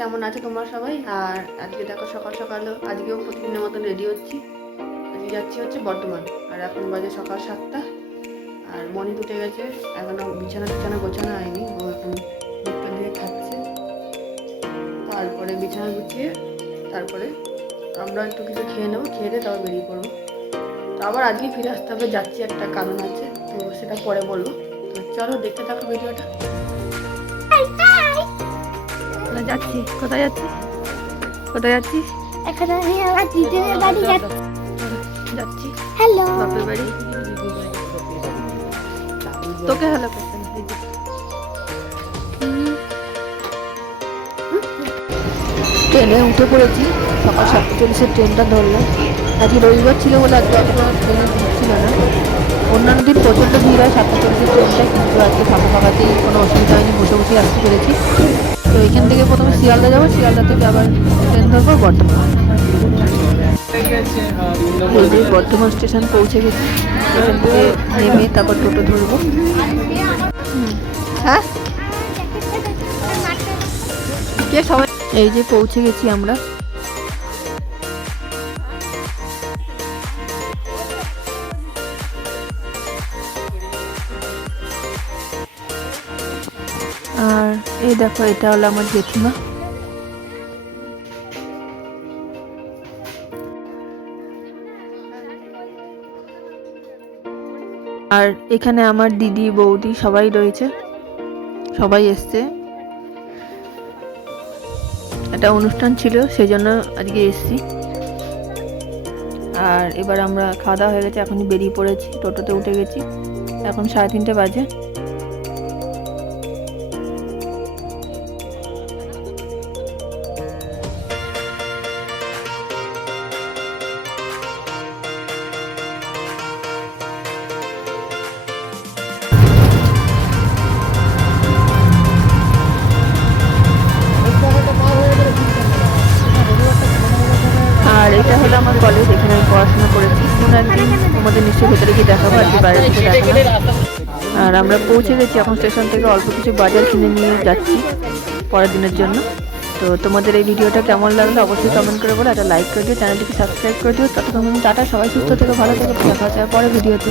কেমন আছে তোমরা সবাই? আর আজকে দেখো সকাল সকাল আজকেও প্রতিদিনের মতন রেডি হচ্ছি। আজকে যাচ্ছি হচ্ছে বর্ধমান। আর এখন বাজে সকাল 7টা। আর মনি উঠে গেছে, এখনও বিছানা গোছানো হয়নি। ও এখন মুখটা দিয়ে খাচ্ছে। তারপরে বিছানা গুছিয়ে তারপরে আমরা একটু কিছু খেয়ে নেবো, খেয়ে দিয়ে তারপর বেরিয়ে পড়বো। তো আবার আজকে ফিরে আসতে হবে, যাচ্ছি, একটা কারণ আছে, তো সেটা পরে বলবো। তো চলো দেখতে থাকো ভিডিওটা। যাচ্ছি, কোথায় যাচ্ছিস? কোথায় যাচ্ছিস? এখন আমি আমার দিদির বাড়ি যাচ্ছি হ্যালো বাপের বাড়ি। তোকে হ্যালো করতে না, ট্রেনে উঠে পড়েছি। সকাল 7:40 ট্রেনটা ধরলাম। আজকে রবিবার ছিল বলে আজকে ট্রেনে ভিড় ছিল না। অন্যান্য দিন প্রচণ্ড ভিড় হয় 7:40 ট্রেনটায়, কিন্তু আজকে ফাঁকা ফাঁকাতেই কোনো অসুবিধা হয়নি, বসে বসেই আসতে পেরেছি। তো এখান থেকে প্রথমে শিয়ালদা যাবো, শিয়ালদা থেকে আবার ট্রেন ধরবো বর্ধমান। এই যে বর্ধমান স্টেশন পৌঁছে গেছি। এখান থেকে নেমে তারপর টোটো ধরবো। হ্যাঁ, কে সবাই? এই যে পৌঁছে গেছি আমরা। আর এই দেখো, এটা হলো আমার জেঠিমা। আর এখানে আমার দিদি বৌদি সবাই রয়েছে, সবাই এসছে। একটা অনুষ্ঠান ছিল, সেই জন্য আজকে এসছি। আর এবার আমরা খাওয়া দাওয়া হয়ে গেছে, এখনই বেরিয়ে পড়েছি, টোটোতে উঠে গেছি। এখন 3:30 বাজে। আর এটা হলো আমার কলেজ, এখানে আমি পড়াশোনা করেছি। কোনো একদিন তোমাদের নিশ্চয়ই ভেতরে গিয়ে দেখাবো, আর কি বাইরে থেকে দেখাবো। আর আমরা পৌঁছে গেছি, এখন স্টেশন থেকে অল্প কিছু বাজার কিনে নিয়ে যাচ্ছি পরের দিনের জন্য। তো তোমাদের এই ভিডিওটা কেমন লাগলো অবশ্যই কমেন্ট করে বলো, একটা লাইক করে দিও, চ্যানেলটিকে সাবস্ক্রাইব করে দিও। ততক্ষণ টাটা, সবাই সুস্থ থেকো, ভালো থেকো, দেখা হচ্ছে পরের ভিডিওতে।